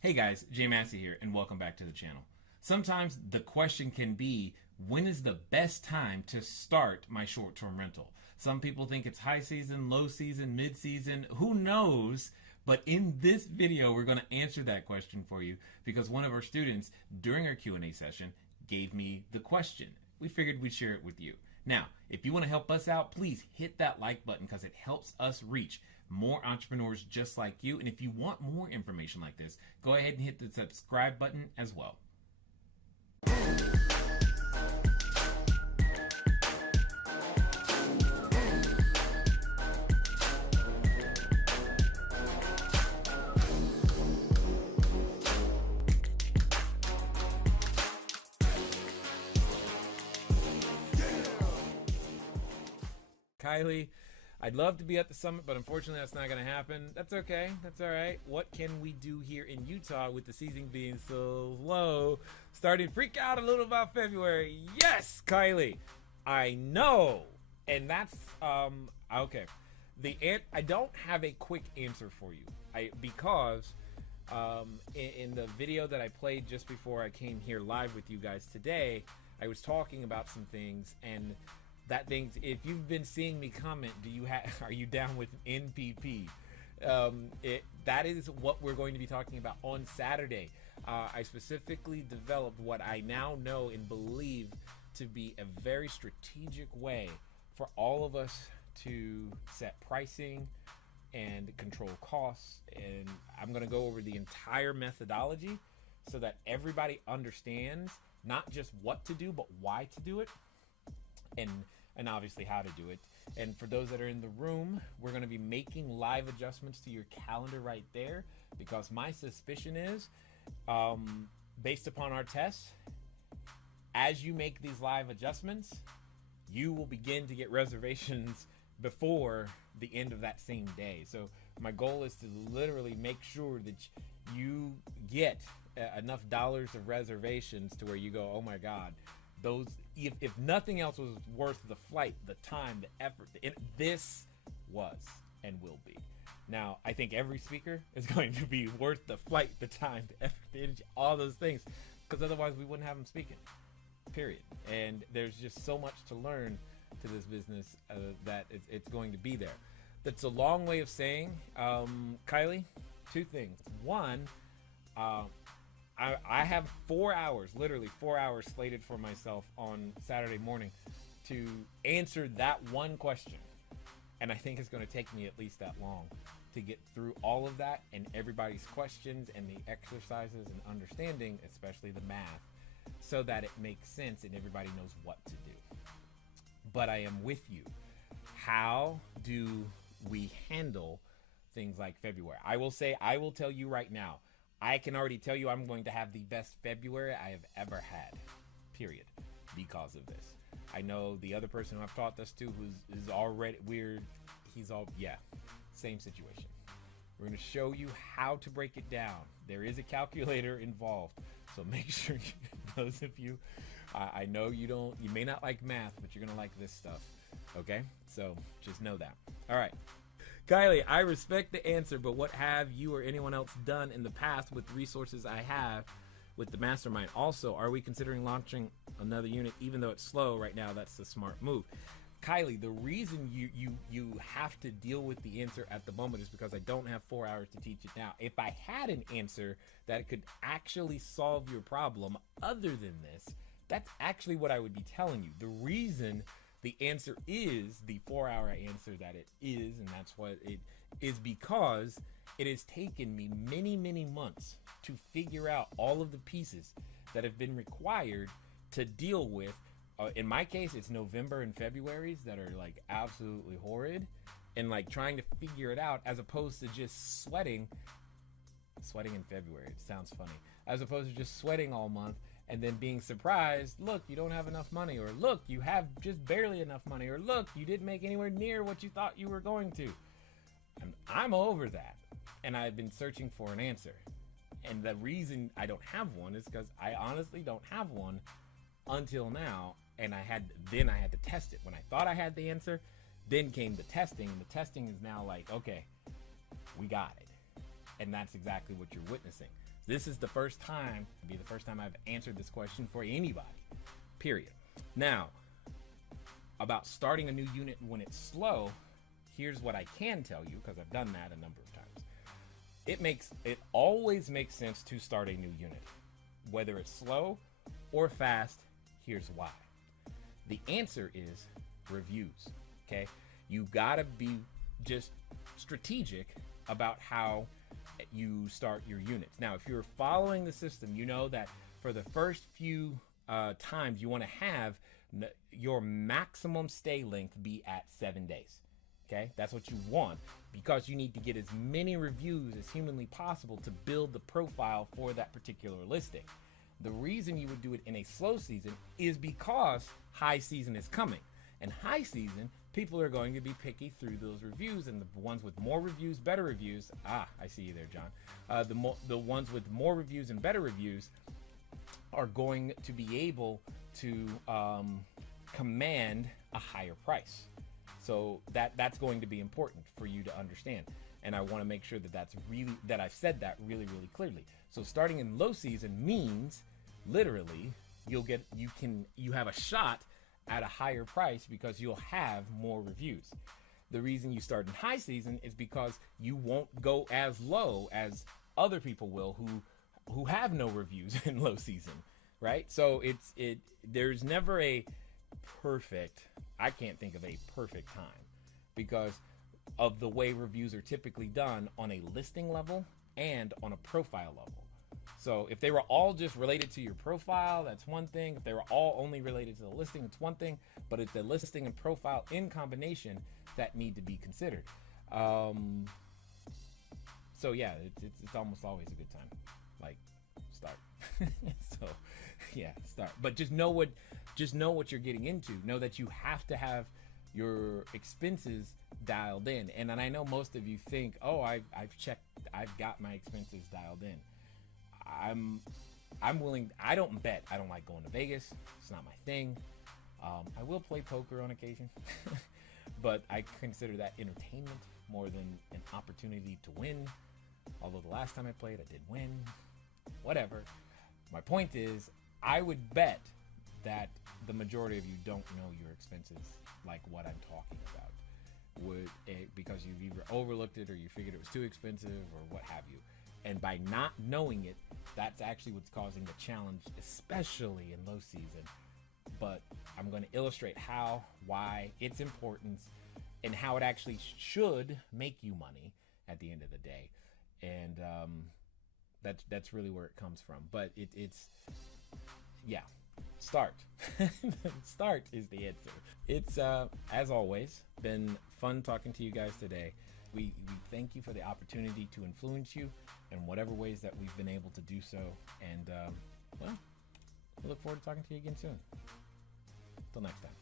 Hey guys, Jay Massey here, and welcome back to the channel. Sometimes the question can be, when is the best time to start my short-term rental? Some people think it's high season, low season, mid-season, who knows? But in this video, we're going to answer that question for you because one of our students during our Q&A session gave me the question. We figured we'd share it with you. Now, if you want to help us out, please hit that like button because it helps us reach more entrepreneurs just like you. And if you want more information like this, go ahead and hit the subscribe button as well. Kylie, I'd love to be at the summit, but unfortunately that's not going to happen. That's okay. That's all right. What can we do here in Utah with the season being so low? Starting to freak out a little about February. Yes, Kylie, I know. And that's, okay. I don't have a quick answer for you. Because in the video that I played just before I came here live with you guys today, I was talking about some things, and that things, if you've been seeing me comment, are you down with NPP? That is what we're going to be talking about on Saturday. I specifically developed what I now know and believe to be a very strategic way for all of us to set pricing and control costs. And I'm going to go over the entire methodology so that everybody understands not just what to do, but why to do it. And obviously how to do it. And for those that are in the room, we're going to be making live adjustments to your calendar right there, because my suspicion is, based upon our tests, as you make these live adjustments, you will begin to get reservations before the end of that same day. So my goal is to literally make sure that you get enough dollars of reservations to where you go, oh my God, those, if nothing else was worth the flight, the time, the effort, this was and will be. Now, I think every speaker is going to be worth the flight, the time, the effort, the energy, all those things, because otherwise we wouldn't have them speaking, period. And there's just so much to learn to this business that it's going to be there. That's a long way of saying, Kylie, two things. One, I have 4 hours, literally 4 hours slated for myself on Saturday morning to answer that one question. And I think it's going to take me at least that long to get through all of that and everybody's questions and the exercises and understanding, especially the math, so that it makes sense and everybody knows what to do. But I am with you. How do we handle things like February? I will tell you right now, I can already tell you I'm going to have the best February I have ever had, period, because of this. I know the other person who I've taught this to is already weird. Same situation. We're going to show you how to break it down. There is a calculator involved, so make sure those of you, I know you may not like math, but you're going to like this stuff, okay? So just know that. All right. Kylie, I respect the answer, but what have you or anyone else done in the past with resources I have with the mastermind? Also, are we considering launching another unit even though it's slow right now? That's the smart move. Kylie, the reason you have to deal with the answer at the moment is because I don't have 4 hours to teach it now. If I had an answer that could actually solve your problem other than this, that's actually what I would be telling you. The reason the answer is the 4 hour answer that it is, and that's what it is, because it has taken me many, many months to figure out all of the pieces that have been required to deal with. In my case, it's November and February's that are like absolutely horrid, and like trying to figure it out as opposed to just sweating in February. It sounds funny. As opposed to just sweating all month and then being surprised, look, you don't have enough money, or look, you have just barely enough money, or look, you didn't make anywhere near what you thought you were going to. I'm over that, and I've been searching for an answer. And the reason I don't have one is because I honestly don't have one until now, and I had to test it. When I thought I had the answer, then came the testing, and the testing is now like, okay, we got it. And that's exactly what you're witnessing. This is the first time, it'll be the first time I've answered this question for anybody, period. Now, about starting a new unit when it's slow, here's what I can tell you, because I've done that a number of times. It always makes sense to start a new unit. Whether it's slow or fast, here's why. The answer is reviews, okay? You gotta be just strategic about how you start your units. Now, if you're following the system, you know that for the first few times you wanna have your maximum stay length be at 7 days. Okay, that's what you want, because you need to get as many reviews as humanly possible to build the profile for that particular listing. The reason you would do it in a slow season is because high season is coming. And high season, people are going to be picky through those reviews, and the ones with more reviews, better reviews. I see you there, John. The ones with more reviews and better reviews are going to be able to command a higher price. So that's going to be important for you to understand, and I want to make sure that I've said that really, really clearly. So starting in low season means literally you have a shot at a higher price because you'll have more reviews. The reason you start in high season is because you won't go as low as other people will who have no reviews in low season, right? So there's never a perfect, I can't think of a perfect time, because of the way reviews are typically done on a listing level and on a profile level. So if they were all just related to your profile, that's one thing. If they were all only related to the listing, it's one thing. But it's the listing and profile in combination that need to be considered. So yeah, it's almost always a good time. Like, start. So yeah, start. But just know what you're getting into. Know that you have to have your expenses dialed in. And I know most of you think, oh, I've got my expenses dialed in. I'm willing. I don't bet. I don't like going to Vegas. It's not my thing. I will play poker on occasion, but I consider that entertainment more than an opportunity to win. Although the last time I played, I did win. Whatever. My point is, I would bet that the majority of you don't know your expenses like what I'm talking about. Because you've either overlooked it or you figured it was too expensive or what have you. And by not knowing it, that's actually what's causing the challenge, especially in low season. But I'm going to illustrate how, why, its importance, and how it actually should make you money at the end of the day. And that's really where it comes from. But it's start. Start is the answer. It's, as always, been fun talking to you guys today. We thank you for the opportunity to influence you in whatever ways that we've been able to do so. And, we look forward to talking to you again soon. Until next time.